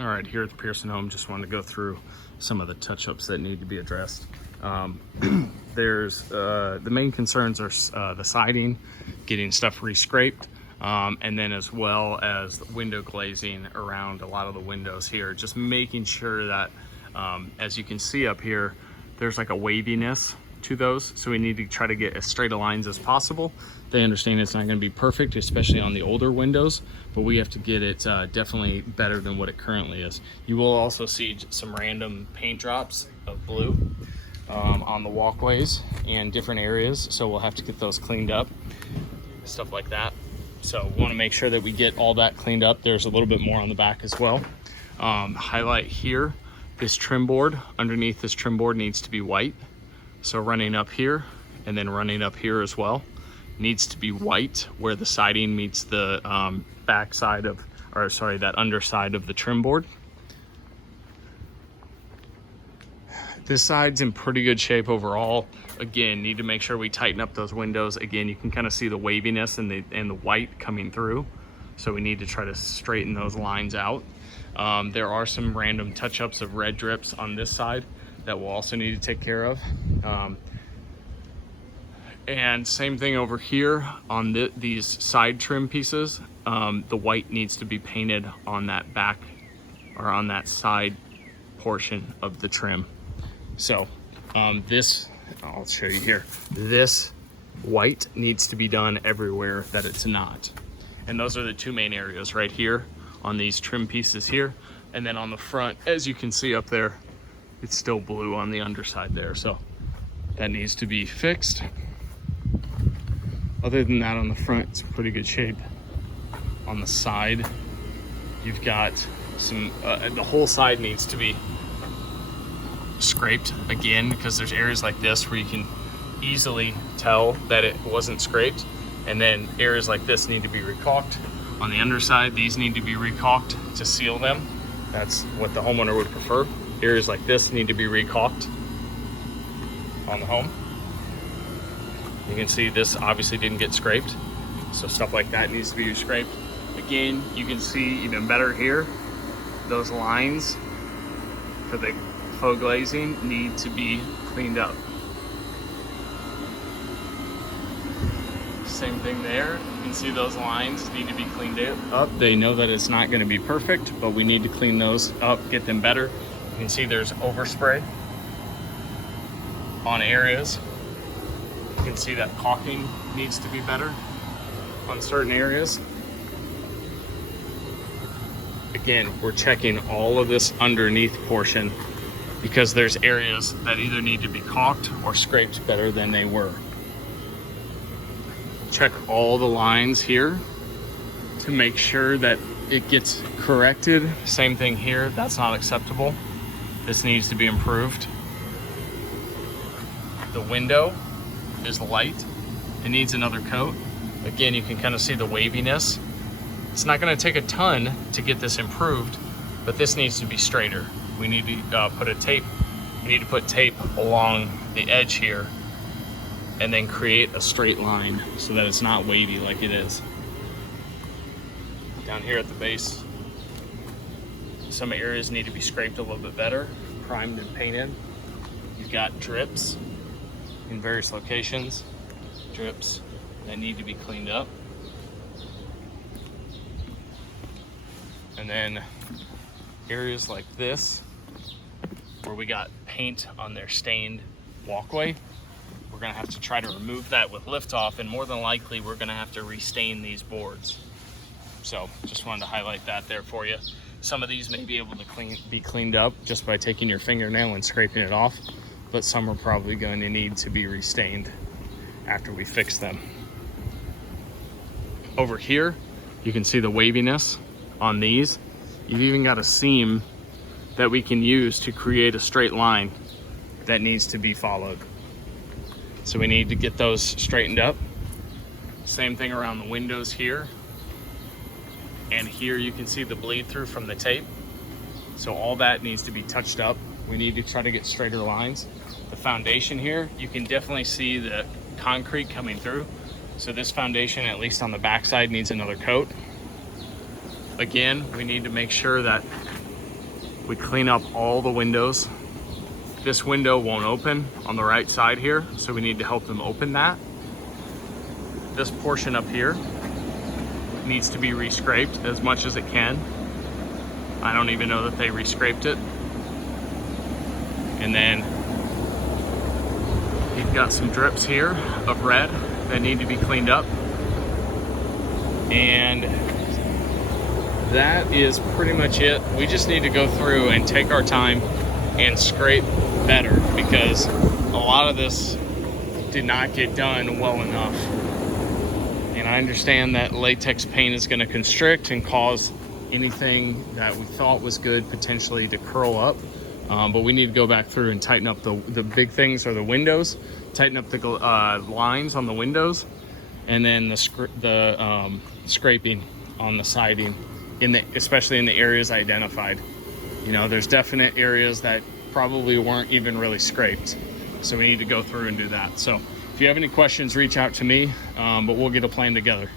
All right, here at the Pearson home, just wanted to go through some of the touch-ups that need to be addressed. There's the main concerns are the siding, getting stuff re-scraped, and then as well as window glazing around a lot of the windows here. Just making sure that, as you can see up here, there's like a waviness to those, so we need to try to get as straight of lines as possible. They understand it's not going to be perfect, especially on the older windows, but we have to get it definitely better than what it currently is. You will also see some random paint drops of blue on the walkways and different areas, so we'll have to get those cleaned up, stuff like that. So we want to make sure that we get all that cleaned up. There's a little bit more on the back as well. Highlight here, this trim board, underneath this trim board needs to be white. So running up here and then running up here as well needs to be white, where the siding meets the back side of, or sorry, that underside of the trim board. This side's in pretty good shape overall. Again, need to make sure we tighten up those windows. Again, you can kind of see the waviness and the white coming through. So we need to try to straighten those lines out. There are some random touch-ups of red drips on this side that we'll also need to take care of. And same thing over here on these side trim pieces. The white needs to be painted on that back or on that side portion of the trim. So this, I'll show you here. This white needs to be done everywhere that it's not. And those are the two main areas right here on these trim pieces here. And then on the front, as you can see up there, it's still blue on the underside there. So that needs to be fixed. Other than that, on the front, it's in pretty good shape. On the side, you've got some, the whole side needs to be scraped again, because there's areas like this where you can easily tell that it wasn't scraped. And then areas like this need to be recaulked. On the underside, these need to be recaulked to seal them. That's what the homeowner would prefer. Areas like this need to be recaulked on the home. You can see this obviously didn't get scraped, so stuff like that needs to be scraped. Again, you can see even better here, those lines for the faux glazing need to be cleaned up. Same thing there. You can see those lines need to be cleaned up. They know that it's not going to be perfect, but we need to clean those up, get them better. You can see there's overspray on areas. You can see that caulking needs to be better on certain areas. Again, we're checking all of this underneath portion because there's areas that either need to be caulked or scraped better than they were. Check all the lines here to make sure that it gets corrected. Same thing here, that's not acceptable. This needs to be improved. The window is light. It needs another coat. Again, you can kind of see the waviness. It's not going to take a ton to get this improved, but this needs to be straighter. We need to put tape along the edge here and then create a straight line so that it's not wavy like it is. Down here at the base, some areas need to be scraped a little bit better, primed and painted. You've got drips in various locations, drips that need to be cleaned up. And then areas like this, where we got paint on their stained walkway, we're gonna have to try to remove that with liftoff, and more than likely we're gonna have to restain these boards. So just wanted to highlight that there for you. Some of these may be able to be cleaned up just by taking your fingernail and scraping it off, but some are probably going to need to be restained after we fix them. Over here, you can see the waviness on these. You've even got a seam that we can use to create a straight line that needs to be followed. So we need to get those straightened up. Same thing around the windows here. And here you can see the bleed through from the tape. So all that needs to be touched up. We need to try to get straighter lines. The foundation here, you can definitely see the concrete coming through. So this foundation, at least on the backside, needs another coat. Again, we need to make sure that We clean up all the windows. This window won't open on the right side here, so we need to help them open that. This portion up here needs to be rescraped as much as it can. I don't even know that they rescraped it. And then you've got some drips here of red that need to be cleaned up. And that is pretty much it. We just need to go through and take our time and scrape better, because a lot of this did not get done well enough. And I understand that latex paint is going to constrict and cause anything that we thought was good potentially to curl up. But we need to go back through and tighten up the big things are the windows, tighten up the lines on the windows, and then the scraping on the siding, especially in the areas identified. You know, there's definite areas that probably weren't even really scraped. So we need to go through and do that. So if you have any questions, reach out to me, but we'll get a plan together.